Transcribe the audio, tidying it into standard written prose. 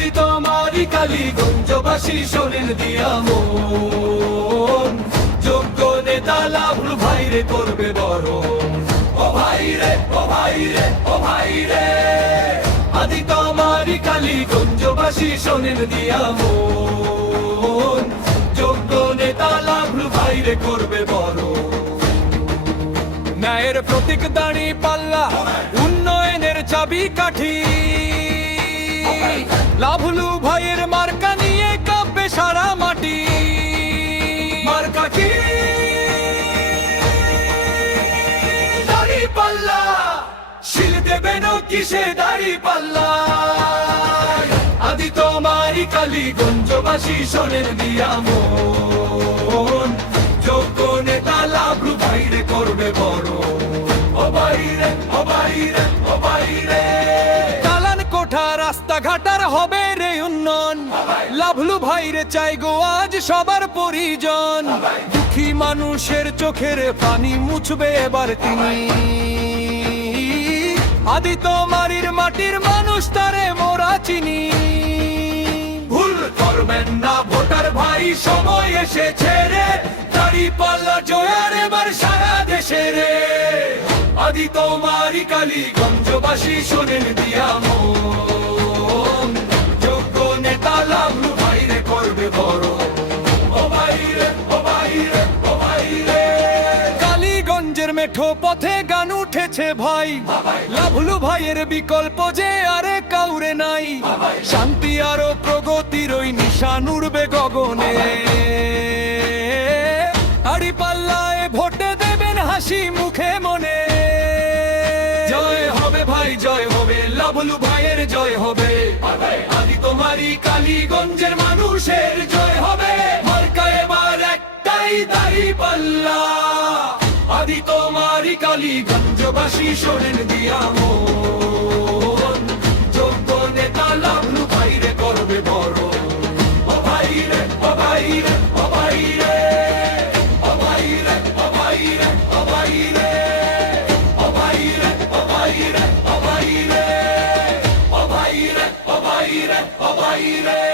আদি তোমারই কালীগঞ্জবাসী শোনেন দিয়া মন, যোগ্য নেতা লাভলু ভাইরে করবে বরণ। ও ভাই রে, ও ভাই রে, ও ভাই রে, আদি তোমারই কালীগঞ্জবাসী শোনেন দিয়া মন, যোগ্য নেতা লাভলু ভাইরে করবে বরণ। ন্যায়ের প্রতীক দাঁড়িপাল্লা, উন্নয়নের চাবি কাঠি, লাভলু ভাইয়ের মার্কা নিয়ে কাঁপবে সারা মাটি। মার্কা কি? দাঁড়িপাল্লা। শিল দেবেন কিসে দাঁড়িপাল্লা? আদি তোমারই কালীগঞ্জবাসী শোনেন দিয়া মন, যোগ্য নেতা লাভলু ভাইরে করবে বরণ। ও ভাই রে, ও ভাই রে, ও ভাই রে, দালান কোঠা রাস্তাঘাটার হবে রে উন্নয়ন, লাভলু ভাইরে চাই গো আজ সবার পরিজন। দুঃখী মানুষের চোখের পানি মুছবে এবার তিনি, আদি তোমারির মাটির মানুষ তারে মোরা চিনি। ভুল করবেন না ভোটার ভাই, সময় এসেছে রে, দাঁড়িপাল্লা জয়ার এবার সারা দেশে রে। আদি তোমারই কালীগঞ্জবাসী শোনেন দিয়া মন, যোগ্য নেতা লাভলু ভাইরে করবে বরণ। ও ভাই রে, ও ভাই রে, ও ভাই রে, কালীগঞ্জের মেঠো পথে গান উঠেছে ভাই, লাভলু ভাইয়ের বিকল্প যে আরে কাউরে নাই। শান্তি আরো প্রগতির ওই নিশান উড়বে গগনে, দাঁড়িপাল্লায় ভোটে দেবেন হাসি মুখে মনে। জয় হবে ভাই, জয় হবে, লাভলু ভাইয়ের জয় হবে, আদি তোমারই কালীগঞ্জের মানুষের জয় হবে। মার্কা এবার একটাই দাঁড়িপাল্লা, আদি তোমারই কালীগঞ্জবাসী শোনেন দিয়া মন, যোগ্য নেতা লাভলু ভাইরে করবে বরণ। ও ভাই রে, ও ভাই রে, ও ভাই রে, ও ভাই রে, ও ভাই রে, ও ভাই রে, ও ভাই রে, ও ভাই রে, ও ভাই রে, ও ভাই রে, ও ভাই রে, ও ভাই রে।